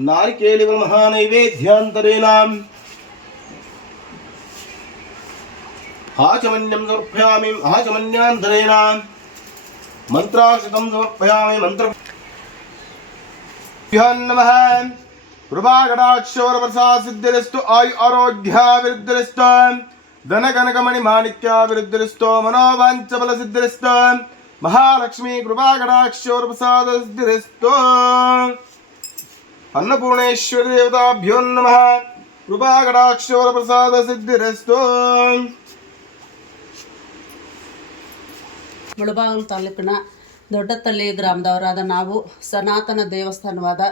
नारिकेलिव महानैवेद्यान्तरेण आचमन्यं समर्पयामि। आचमन्यान्तरेण मंत्राक्षतं समर्पयामि। मंत्र नमः। कृपाकटाक्षोरप्रसाद सिद्धिरस्तु। आयु आरोग्याभिवृद्धिरस्तु। धन कनकमणि माणिक्याभिवृद्धिरस्तु। मनोवाञ्छफल सिद्धिरस्तु। महालक्ष्मी कृपाकटाक्षोरप्रसाद सिद्धिरस्तु। अन्नपूर्णेश्वरी देवताभ्यो नमः। कृपाकटाक्षोरप्रसाद सिद्धिरस्तु। ಮುಳಬಾಗಿಲು ತಾಲೂಕಿನ ದೊಡ್ಡತಳ್ಳಿ ಗ್ರಾಮದವರಾದ ನಾವು ಸನಾತನ ದೇವಸ್ಥಾನವಾದ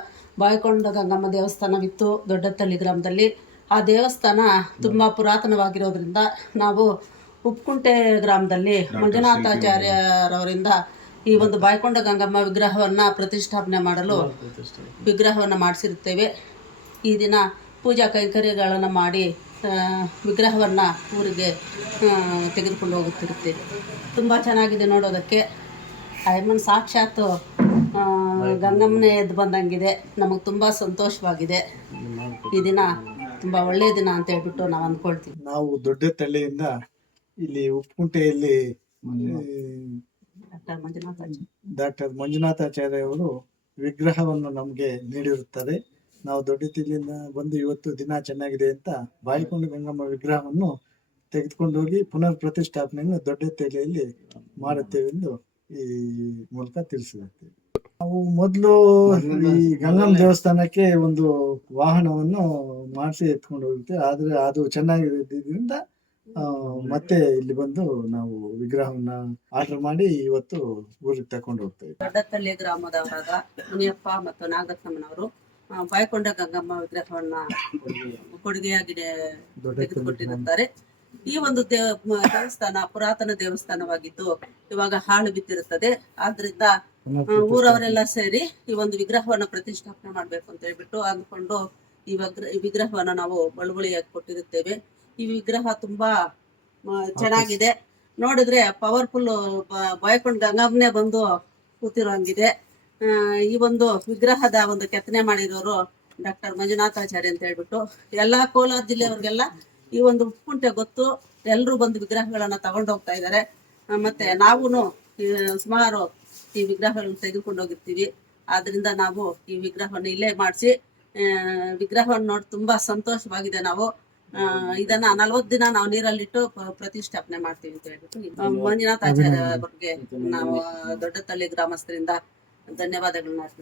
ಬಾಯ್ಕೊಂಡ ಗಂಗಮ್ಮ ದೇವಸ್ಥಾನವಿತ್ತು ದೊಡ್ಡತಳ್ಳಿ ಗ್ರಾಮದಲ್ಲಿ. ಆ ದೇವಸ್ಥಾನ ತುಂಬ ಪುರಾತನವಾಗಿರೋದ್ರಿಂದ ನಾವು ಉಪ್ಪುಕುಂಟೆ ಗ್ರಾಮದಲ್ಲಿ ಮಂಜುನಾಥಾಚಾರ್ಯರವರಿಂದ ಈ ಒಂದು ಬಾಯ್ಕೊಂಡ ಗಂಗಮ್ಮ ವಿಗ್ರಹವನ್ನು ಪ್ರತಿಷ್ಠಾಪನೆ ಮಾಡಲು ವಿಗ್ರಹವನ್ನು ಮಾಡಿಸಿರುತ್ತೇವೆ. ಈ ದಿನ ಪೂಜಾ ಕೈಂಕರ್ಯಗಳನ್ನು ಮಾಡಿ ವಿಗ್ರಹವನ್ನು ಊರಿಗೆ ತೆಗೆದುಕೊಂಡು ಹೋಗುತ್ತಿರುತ್ತೇವೆ. ತುಂಬ ಚೆನ್ನಾಗಿದೆ ನೋಡೋದಕ್ಕೆ. ಅಯ್ಯಮ್ಮನ ಸಾಕ್ಷಾತ್ ಗಂಗಮ್ಮನೇ ಎದ್ದು ಬಂದಂಗಿದೆ. ನಮಗೆ ತುಂಬ ಸಂತೋಷವಾಗಿದೆ. ಈ ದಿನ ತುಂಬ ಒಳ್ಳೆಯ ದಿನ ಅಂತ ಹೇಳ್ಬಿಟ್ಟು ನಾವು ಅಂದ್ಕೊಳ್ತೀವಿ. ನಾವು ದೊಡ್ಡತಳ್ಳಿಯಿಂದ ಇಲ್ಲಿ ಉಪ್ಪುಕುಂಟೆಯಲ್ಲಿ ಡಾಕ್ಟರ್ ಮಂಜುನಾಥಾಚಾರ್ಯ ಅವರು ವಿಗ್ರಹವನ್ನು ನಮಗೆ ನೀಡಿರುತ್ತಾರೆ. ನಾವು ದೊಡ್ಡತಳ್ಳಿಯಿಂದ ಬಂದು ಇವತ್ತು ದಿನ ಚೆನ್ನಾಗಿದೆ ಅಂತ ಬಾಯಿಕೊಂಡ ಗಂಗಮ್ಮ ವಿಗ್ರಹವನ್ನು ತೆಗೆದುಕೊಂಡು ಹೋಗಿ ಪುನರ್ ಪ್ರತಿಷ್ಠಾಪನೆಯನ್ನು ದೊಡ್ಡತಳ್ಳಿಯಲ್ಲಿ ಮಾಡುತ್ತೇವೆ ಎಂದು ಈ ಮೂಲಕ ತಿಳಿಸಿರುತ್ತೇವೆ. ನಾವು ಮೊದಲು ಈ ಗಂಗಮ್ಮ ದೇವಸ್ಥಾನಕ್ಕೆ ಒಂದು ವಾಹನವನ್ನು ಮಾಡಿಸಿ ಎತ್ಕೊಂಡು ಹೋಗಿರ್ತೇವೆ. ಆದ್ರೆ ಅದು ಚೆನ್ನಾಗಿರೋದ್ರಿಂದ ಮತ್ತೆ ಇಲ್ಲಿ ಬಂದು ನಾವು ವಿಗ್ರಹವನ್ನ ಆರ್ಡರ್ ಮಾಡಿ ಇವತ್ತು ಊರಿಗೆ ತಕೊಂಡು ಹೋಗ್ತೇವೆ. ದೊಡ್ಡತಳ್ಳಿ ಗ್ರಾಮದವರಾದ ಮುನಿಯಪ್ಪ ಮತ್ತು ನಾಗರತ್ನಮ್ಮನವರು ಬಾಯ್ಕೊಂಡ ಗಂಗಮ್ಮ ವಿಗ್ರಹವನ್ನ ಕೊಡುಗೆಯಾಗಿ ತೆಗೆದುಕೊಟ್ಟಿರುತ್ತಾರೆ. ಈ ಒಂದು ದೇವಸ್ಥಾನ ಪುರಾತನ ದೇವಸ್ಥಾನವಾಗಿದ್ದು ಇವಾಗ ಹಾಳು ಬಿದ್ದಿರುತ್ತದೆ. ಆದ್ರಿಂದ ಊರವರೆಲ್ಲ ಸೇರಿ ಈ ಒಂದು ವಿಗ್ರಹವನ್ನ ಪ್ರತಿಷ್ಠಾಪನೆ ಮಾಡ್ಬೇಕು ಅಂತ ಹೇಳ್ಬಿಟ್ಟು ಅಂದ್ಕೊಂಡು ಈ ವಿಗ್ರಹವನ್ನ ನಾವು ಬಳುವಳಿಯಾಗಿ ಕೊಟ್ಟಿರುತ್ತೇವೆ. ಈ ವಿಗ್ರಹ ತುಂಬಾ ಚೆನ್ನಾಗಿದೆ. ನೋಡಿದ್ರೆ ಪವರ್ಫುಲ್ ಬಾಯ್ಕೊಂಡ್ ಗಂಗಮ್ಮನೆ ಬಂದು ಕೂತಿರೋಂಗಿದೆ. ಈ ಒಂದು ವಿಗ್ರಹದ ಒಂದು ಕೆತ್ತನೆ ಮಾಡಿರೋರು ಡಾಕ್ಟರ್ ಮಂಜುನಾಥಾಚಾರ್ಯ ಅಂತ ಹೇಳ್ಬಿಟ್ಟು. ಎಲ್ಲಾ ಕೋಲಾರ ಜಿಲ್ಲೆಯವ್ರಿಗೆಲ್ಲ ಈ ಒಂದು ಉಪ್ಪುಕುಂಟೆ ಗೊತ್ತು. ಎಲ್ಲರೂ ಬಂದು ವಿಗ್ರಹಗಳನ್ನ ತಗೊಂಡು ಹೋಗ್ತಾ ಇದ್ದಾರೆ. ಮತ್ತೆ ನಾವು ಸುಮಾರು ಈ ವಿಗ್ರಹಗಳನ್ನು ತೆಗೆದುಕೊಂಡು ಹೋಗಿರ್ತೀವಿ. ಆದ್ರಿಂದ ನಾವು ಈ ವಿಗ್ರಹವನ್ನು ಇಲ್ಲೇ ಮಾಡಿಸಿ ವಿಗ್ರಹವನ್ನು ನೋಡಿ ತುಂಬಾ ಸಂತೋಷವಾಗಿದೆ. ನಾವು ಇದನ್ನ 40 ದಿನ ನಾವು ನೀರಲ್ಲಿಟ್ಟು ಪ್ರತಿಷ್ಠಾಪನೆ ಮಾಡ್ತೀವಿ ಅಂತ ಹೇಳ್ಬಿಟ್ಟು ಮಂಜುನಾಥಾಚಾರ್ಯ ಬಗ್ಗೆ ನಾವು ದೊಡ್ಡತಳ್ಳಿ ಗ್ರಾಮಸ್ಥರಿಂದ ಧನ್ಯವಾದಗಳನ್ನ ಅರ್ಪಿಸ್ತೀವಿ.